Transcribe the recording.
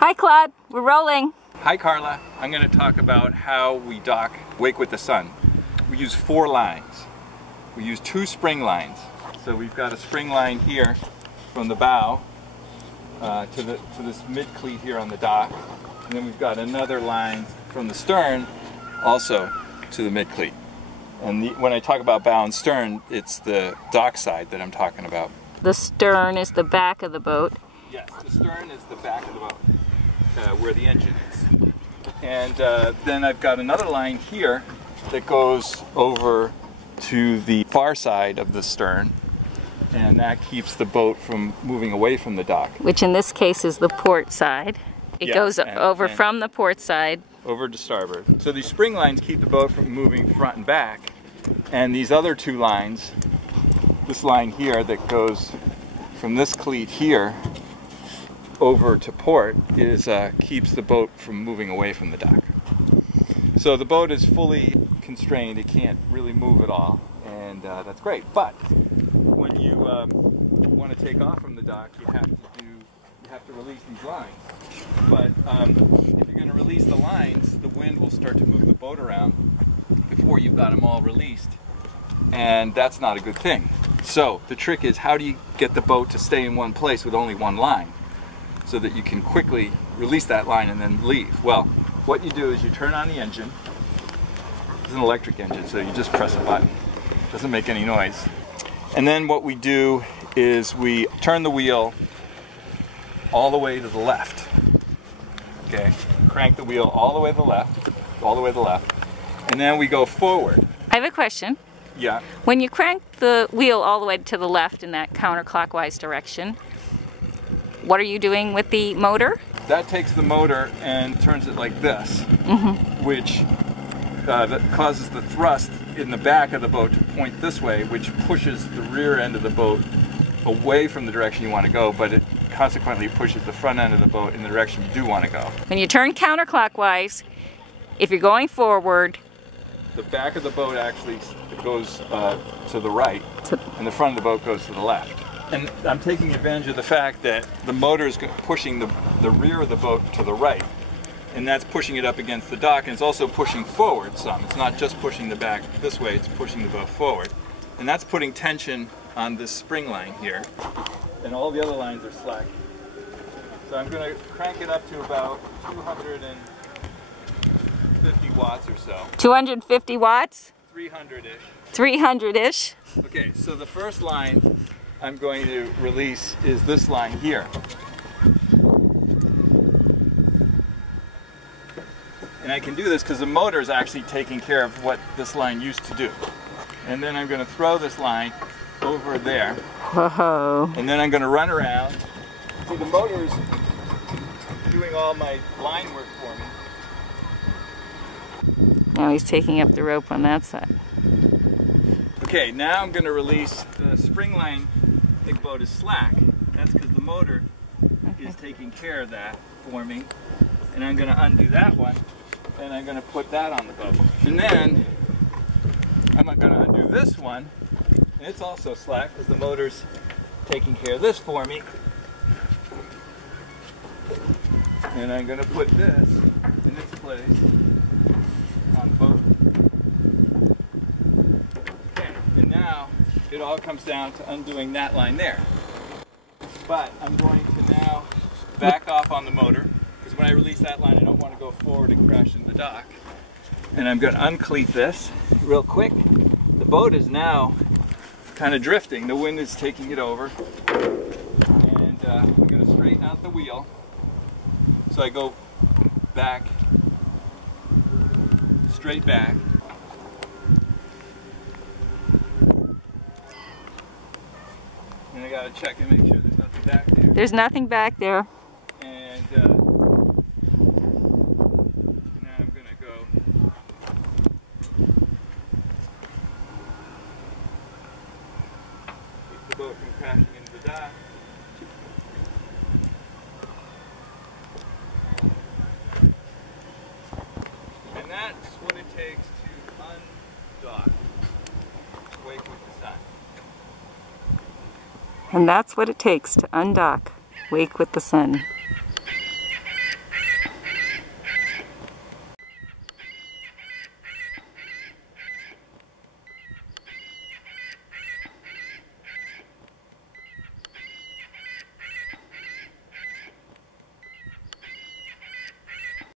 Hi Claude, we're rolling. Hi Carla, I'm going to talk about how we dock Wake with the Sun. We use 4 lines. We use 2 spring lines. So we've got a spring line here from the bow to this mid-cleat here on the dock. And then we've got another line from the stern also to the mid-cleat. And when I talk about bow and stern, it's the dock side that I'm talking about. The stern is the back of the boat. Yes, the stern is the back of the boat, where the engine is. And then I've got another line here that goes over to the far side of the stern, and that keeps the boat from moving away from the dock. Which in this case is the port side. It goes over from the port side. Over to starboard. So these spring lines keep the boat from moving front and back, and these other 2 lines, this line here that goes from this cleat here over to port, keeps the boat from moving away from the dock. So the boat is fully constrained, it can't really move at all, and that's great. But when you want to take off from the dock, you have to release these lines. But if you're going to release the lines, the wind will start to move the boat around before you've got them all released, and that's not a good thing. So the trick is, how do you get the boat to stay in one place with only one line, so that you can quickly release that line and then leave? Well, what you do is you turn on the engine. It's an electric engine, so you just press a button. It doesn't make any noise. And then what we do is we turn the wheel all the way to the left. Okay, crank the wheel all the way to the left, and then we go forward. I have a question. Yeah. When you crank the wheel all the way to the left in that counterclockwise direction, what are you doing with the motor? That takes the motor and turns it like this, which that causes the thrust in the back of the boat to point this way, which pushes the rear end of the boat away from the direction you want to go, but it consequently pushes the front end of the boat in the direction you do want to go. When you turn counterclockwise, if you're going forward, the back of the boat actually goes to the right, and the front of the boat goes to the left. And I'm taking advantage of the fact that the motor is pushing the rear of the boat to the right, and that's pushing it up against the dock, and it's also pushing forward some. It's not just pushing the back this way, it's pushing the boat forward. And that's putting tension on this spring line here, and all the other lines are slack. So I'm going to crank it up to about 250 watts or so. 250 watts? 300-ish. 300-ish. Okay, so the first line I'm going to release is this line here. And I can do this because the motor is actually taking care of what this line used to do. And then I'm going to throw this line over there. Whoa. And then I'm going to run around. See, the motor's doing all my line work for me. Now he's taking up the rope on that side. Okay, now I'm going to release the spring line. The boat is slack. That's because the motor is taking care of that for me. And I'm going to undo that one, and I'm going to put that on the boat. And then I'm going to undo this one, and it's also slack because the motor's taking care of this for me. And I'm going to put this in its place on the boat. Okay, and now it all comes down to undoing that line there. But I'm going to now back off on the motor, because when I release that line I don't want to go forward and crash into the dock. And I'm going to uncleat this real quick. The boat is now kind of drifting. The wind is taking it over. And I'm going to straighten out the wheel. So I go back, straight back. And I got to check and make sure there's nothing back there. There's nothing back there. And now I'm going to go keep the boat from crashing into the dock. And that's what it takes to undock Wake with the Sun. And that's what it takes to undock Wake with the Sun.